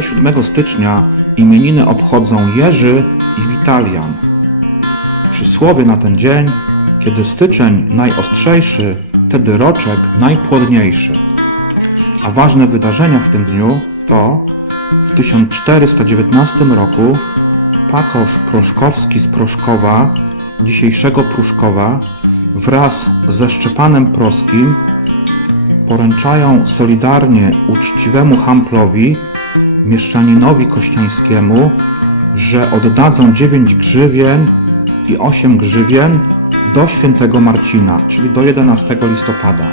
7 stycznia imieniny obchodzą Jerzy i Witalian. Przysłowie na ten dzień, kiedy styczeń najostrzejszy, wtedy roczek najpłodniejszy. A ważne wydarzenia w tym dniu to w 1419 roku Pakosz Proszkowski z Proszkowa, dzisiejszego Pruszkowa, wraz ze Szczepanem Proskim poręczają solidarnie uczciwemu Hamplowi, mieszczaninowi kościańskiemu, że oddadzą 9 grzywien i 8 grzywien do świętego Marcina, czyli do 11 listopada.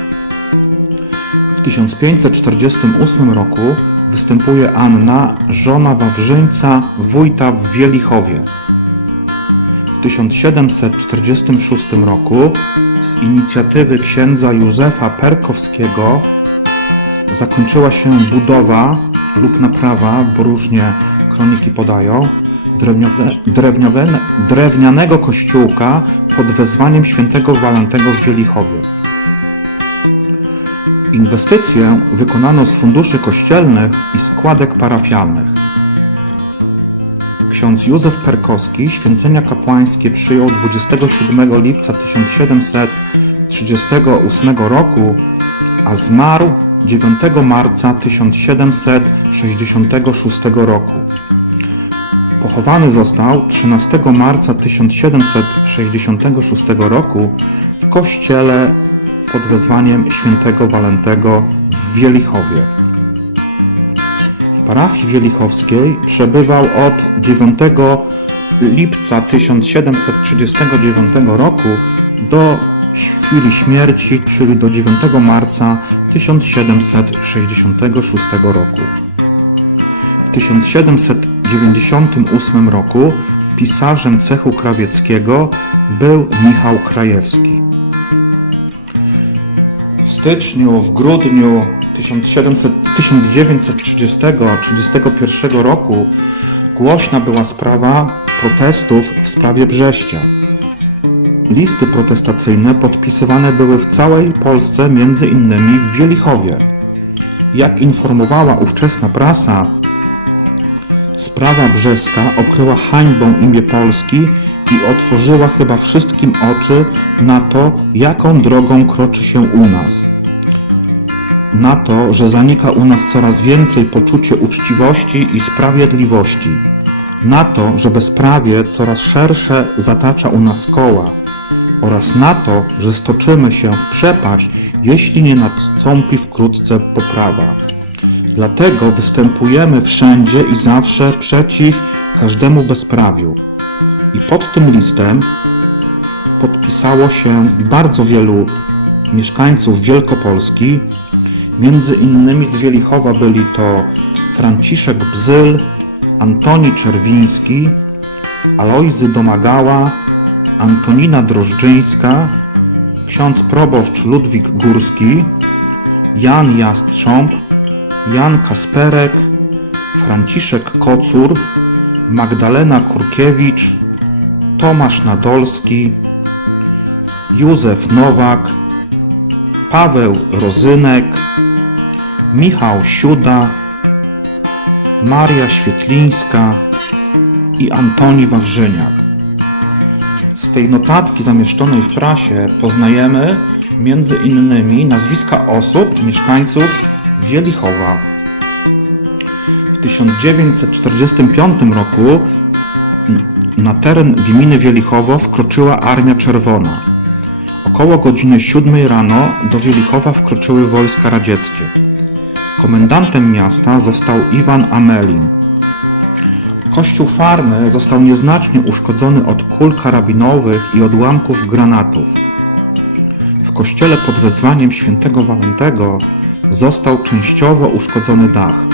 W 1548 roku występuje Anna, żona Wawrzyńca, wójta w Wielichowie. W 1746 roku z inicjatywy księdza Józefa Perkowskiego zakończyła się budowa lub naprawa, bo różnie kroniki podają, drewniane, drewniane, drewnianego kościółka pod wezwaniem świętego Walentego w Wielichowie. Inwestycję wykonano z funduszy kościelnych i składek parafialnych. Ksiądz Józef Perkowski święcenia kapłańskie przyjął 27 lipca 1738 roku, a zmarł 9 marca 1766 roku. Pochowany został 13 marca 1766 roku w kościele pod wezwaniem świętego Walentego w Wielichowie. W parafii wielichowskiej przebywał od 9 lipca 1739 roku do chwili śmierci, czyli do 9 marca 1766 roku. W 1798 roku pisarzem cechu krawieckiego był Michał Krajewski. W styczniu, w grudniu 1700 1930-31 roku głośna była sprawa protestów w sprawie Brześcia. Listy protestacyjne podpisywane były w całej Polsce, między innymi w Wielichowie. Jak informowała ówczesna prasa, sprawa brzeska okryła hańbą imię Polski i otworzyła chyba wszystkim oczy na to, jaką drogą kroczy się u nas. Na to, że zanika u nas coraz więcej poczucie uczciwości i sprawiedliwości. Na to, że bezprawie coraz szersze zatacza u nas koła. Oraz na to, że stoczymy się w przepaść, jeśli nie nastąpi wkrótce poprawa. Dlatego występujemy wszędzie i zawsze przeciw każdemu bezprawiu. I pod tym listem podpisało się bardzo wielu mieszkańców Wielkopolski. Między innymi z Wielichowa byli to Franciszek Bzyl, Antoni Czerwiński, Alojzy Domagała, Antonina Drożdżyńska, ksiądz proboszcz Ludwik Górski, Jan Jastrząb, Jan Kasperek, Franciszek Kocur, Magdalena Kurkiewicz, Tomasz Nadolski, Józef Nowak, Paweł Rozynek, Michał Siuda, Maria Świetlińska i Antoni Wawrzyniak. Z tej notatki zamieszczonej w prasie poznajemy między innymi nazwiska osób, mieszkańców Wielichowa. W 1945 roku na teren gminy Wielichowo wkroczyła Armia Czerwona. Około godziny 7 rano do Wielichowa wkroczyły wojska radzieckie. Komendantem miasta został Iwan Amelin. Kościół farny został nieznacznie uszkodzony od kul karabinowych i odłamków granatów. W kościele pod wezwaniem świętego Walentego został częściowo uszkodzony dach.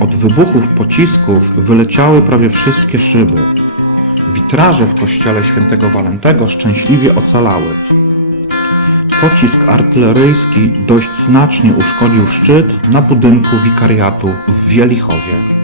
Od wybuchów pocisków wyleciały prawie wszystkie szyby. Witraże w kościele świętego Walentego szczęśliwie ocalały. Pocisk artyleryjski dość znacznie uszkodził szczyt na budynku wikariatu w Wielichowie.